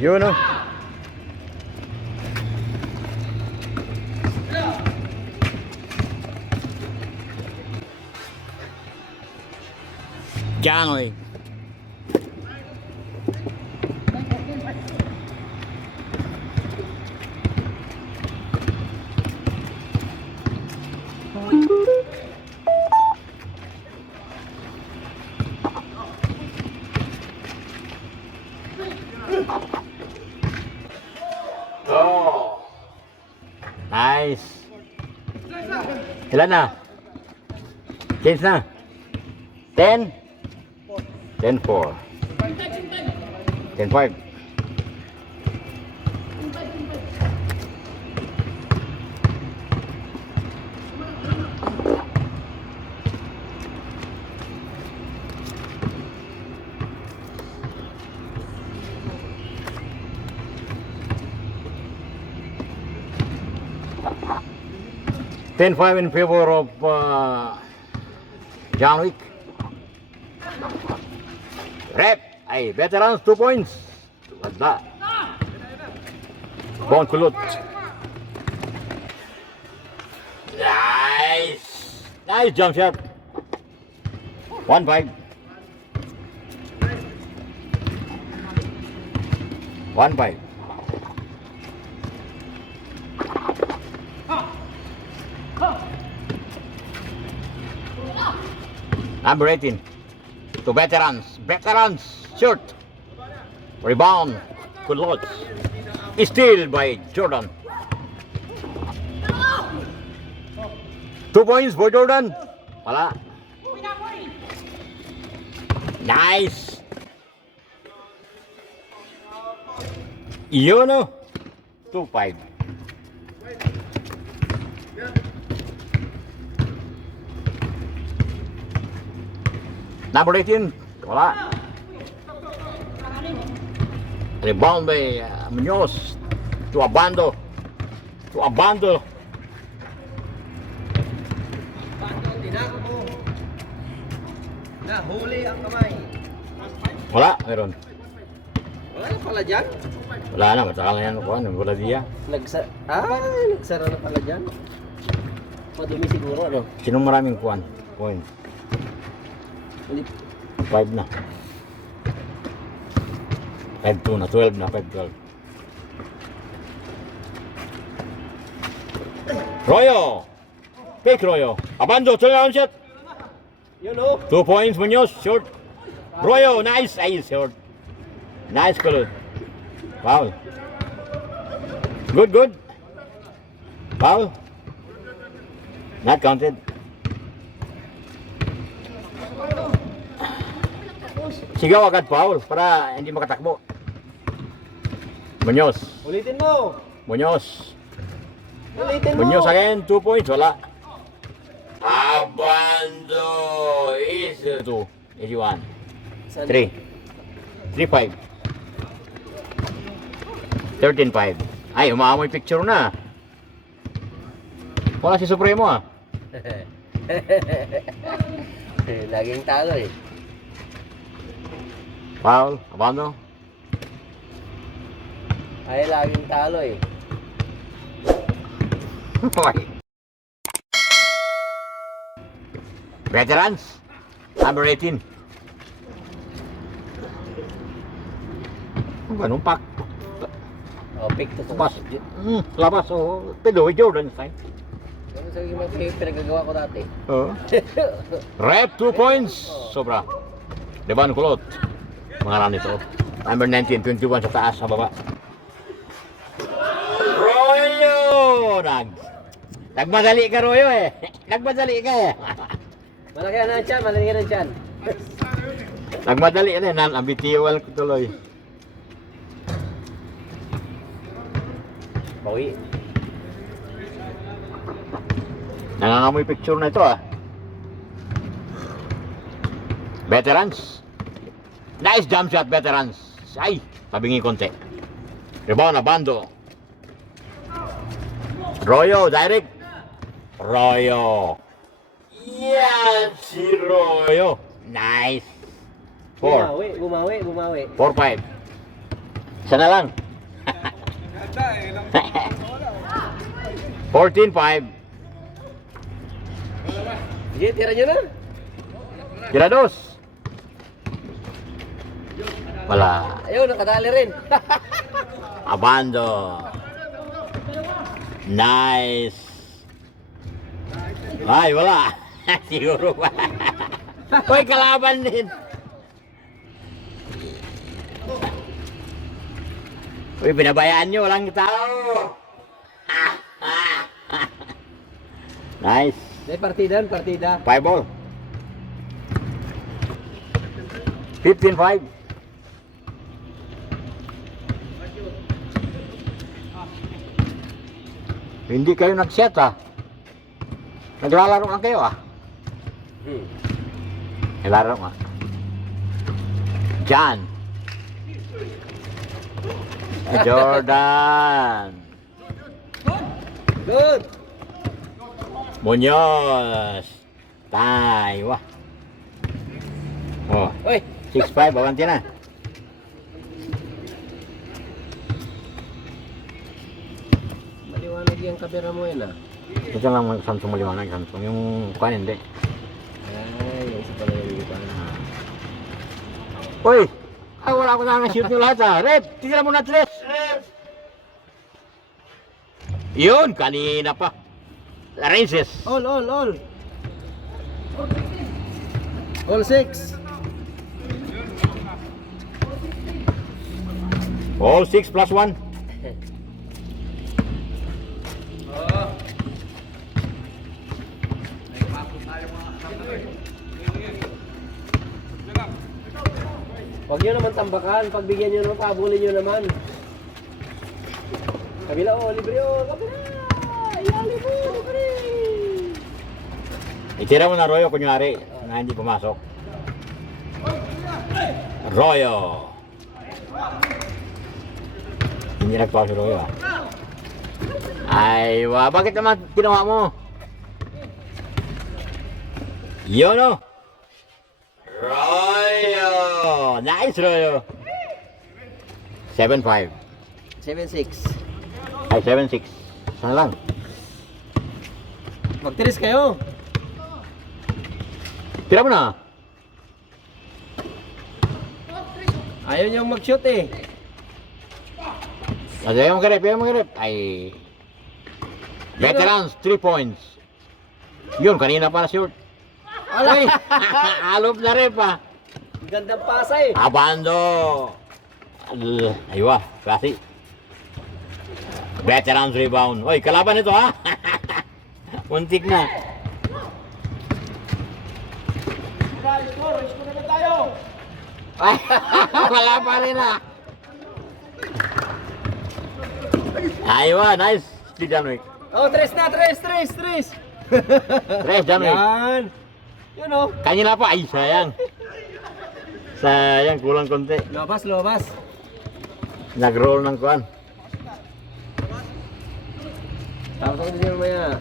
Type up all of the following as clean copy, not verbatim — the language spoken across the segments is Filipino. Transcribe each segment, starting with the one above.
Yun o. Jangoy. Oh. Nice. Ilan na? Change na. 10? 10-4. 10-5. Ten five in favor of John Wick. Rep, ay veterans 2 points. Wala. Bon kulot. Nice. Nice jump shot. 1-5. 1-5. Number 18 to veterans. Veterans short. Rebound. Good lodge. Steal by Jordan. 2 points for Jordan. Wala. Nice. Yun o. 2-5. Number 18, wala. Rebound by Munoz to Abando. To Abando. Abando, tinakbo. Nahuli ang kamay. Wala, meron. Wala na pala dyan? Wala na, matakal na yan. Wala diya. Nagsara na pala dyan. Madumi siguro, ano? Sinong maraming kuwan? Point. 5 na. 5-2 na. 12 na. 5-12. Royo! Fake Royo. Abando, turn shot. Yun o. 2 points, Munoz. Short. Royo, nice. Ay, short. Nice color. Foul. Good, good. Foul. Not counted. Sigaw agad foul para hindi makatakbo. Munoz. Ulitin mo. Munoz. Ulitin mo. Munoz again, 2 points, wala. Abando is 2, 81. 3. 3-5. 13-5. Ay, umaamoy picture na. Wala si Supremo ah. Laging talo eh. Foul, Abando. Ay, laging talo eh. Veterans, number 18. Ganun pak. Oh, pick to Labas. Labas. Oh, Pidoy Jordan style. Ano sa pinagagawa ko dati? Oh. Rep 2 points. Sobra. Devan Kulot. Mga run ito. Number 19, 21 sa taas, sa baba. Royo! Nagmadali ka, Royo eh. Nagmadali ka eh. Malaki na ang tiyan, malaki na ang tiyan. Nagmadali ka eh. Ang bitiwal ko tuloy. Bawi. Nangangamoy picture na ito ah. Veterans. Nice jump shot, veterans. Ay, tabingi konti. Rebound, Abando. Royo, direct. Royo. Yan si Royo. Nice. 4. Bumawi. 4-5. Isa na lang. 14-5. Sige, tira nyo na. Tira dos. Wala. Ayun, nakadali rin. Abando. Nice. Ay, wala. Siguro ba? Uy, kalaban din. Uy, pinabayaan nyo. Walang tao. Nice. May partida, partida. 5 ball. 15-5. Hindi kayo nag-set ah. Naglalaro nga kayo ah. Naglalaro nga. John. Jordan. Good. Muñoz. Taiwa. Oh, Uy, 6-5, babanti na. maliwanag yung kamera mo yun ah. Ito lang Samsung maliwanag, Samsung. Yung kuhan hindi. Ay, yung isa pala yung iba. Uy! Ay, wala ko na shoot nyo lahat ah. Rep! Titira mo na tres! Rep! Yun! Kanina pa. Arranges. All. All 6. All 6 plus 1. Huwag nyo naman tambakan. Pagbigyan nyo naman, pabulin nyo naman. Kabila libre kabila. Iyali mo, libre. Itira mo na Royo, kunyari, na hindi pumasok. Royo. Hindi nagpasok si Royo ah. Ay, bakit naman ginawa mo? Yun o. Royo. Nice Royo. 7-5. 7-6. Ay, 7-6. Sana lang. Magtiris kayo. Tira mo na. Ayaw nyo mag-shoot eh. Ayaw mo garip. Ay. Veterans, 3 points. Yun, kanina para short. Ay, alop na rin pa. Gandang pasa eh. Abando. Aywa, klase. Veterans rebound. Oy, kalaban ito ha. Muntik na. Ay, wala pa rin ah. Aywa, nice. Si Janwick. Oh, tres na. Tres, Janwick. Yan. Yun oh. Kanina pa, ay sayang. Sayang, kulang konti. Lobas. Nag-roll ng kuan. Tapos ako din maya.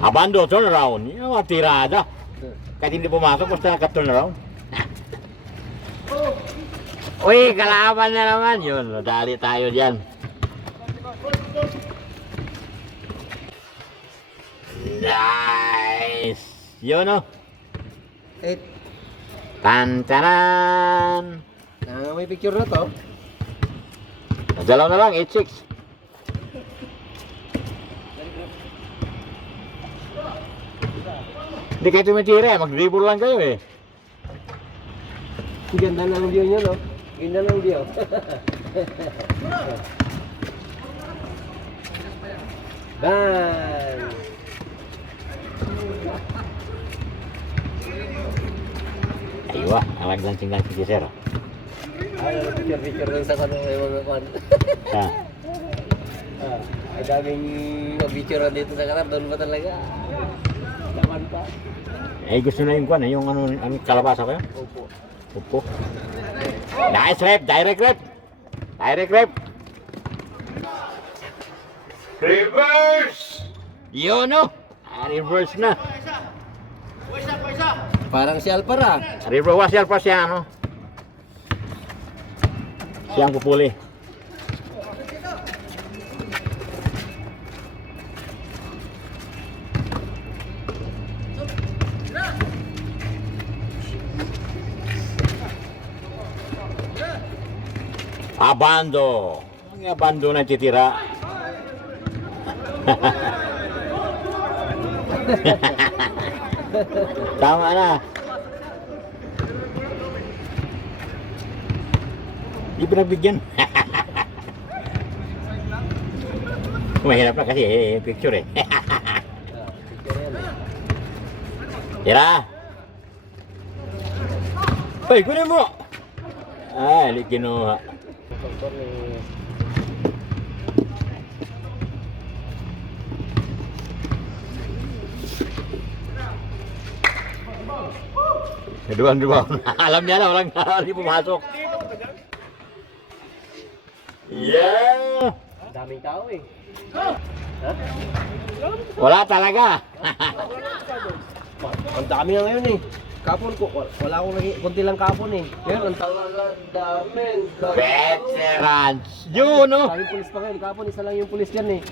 Abando, turnaround. Yung mga tirada. Kahit hindi pumasok, basta naka-turnaround. Uy, kalaban na naman. Yun, dali tayo dyan. Nice. Yun o. 8. Tantanan. May picture na to. Dalaw na lang, 8-6. Hindi kayo tumitira eh, mag-dribble lang kayo eh. Ganda na ng view nyo, no? Ganda ng view. Bang! Aywa, alag-lansing-lansing si Sir. Ay, picture lang sa kanong may mga kwan. Sa, Ay daming picture dito sa kanap. Doon ba talaga? Laman pa. eh gusto na yung kwan eh, yung ano, kalabasa ko yun? Opo. Upo. Nice rep, direct rep. Reverse! Yun o. Reverse na. Parang si Alpara. Reverse wasyal pa siya ano. Siyang pupuli. Abando. Ang abando na titira. Tama na. Di pinagbigyan. Mahirap na kasi picture eh. Picture yan eh. Tira. Hoy, kunin mo. Ah, hindi kinuha. Ito ni... Dua. Alam niya na, walang hindi pumasok. Yeah! Daming tao eh. Wala talaga. Ang dami na ngayon eh. Kapon ko, wala akong lagi, konti lang kapon eh. Ngayon, ang talaga dami. Veterans. Yun, no? Daming pulis pa ngayon. Kapon, isa lang yung pulis dyan eh.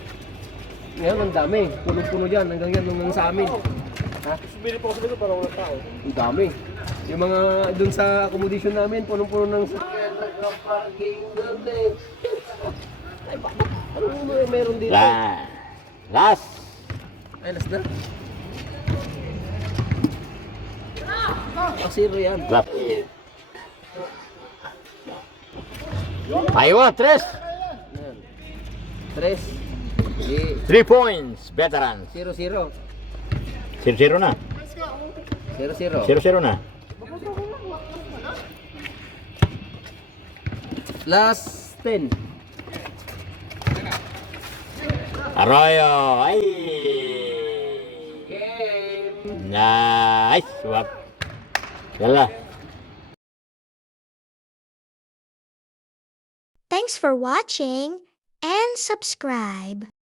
Ngayon, ang dami. Puno-puno dyan. Hanggang yan, hanggang sa amin. Ha? Sumili po ako sa dito para walang tao. Ang dami. Yung mga dun sa accommodation namin, punong-puno ng parking doon eh. Ay, bakit? Anong meron dito? Last. Ay, last na. Zero yan. Last. Aywa, tres. Ayan. Tres. Di. 3 points, veterans. 0-0. 0-0 na. 0-0. 0-0 na. Last 10. Arroyo. Ay. Nice. Wap. Yala. Thanks for watching and subscribe.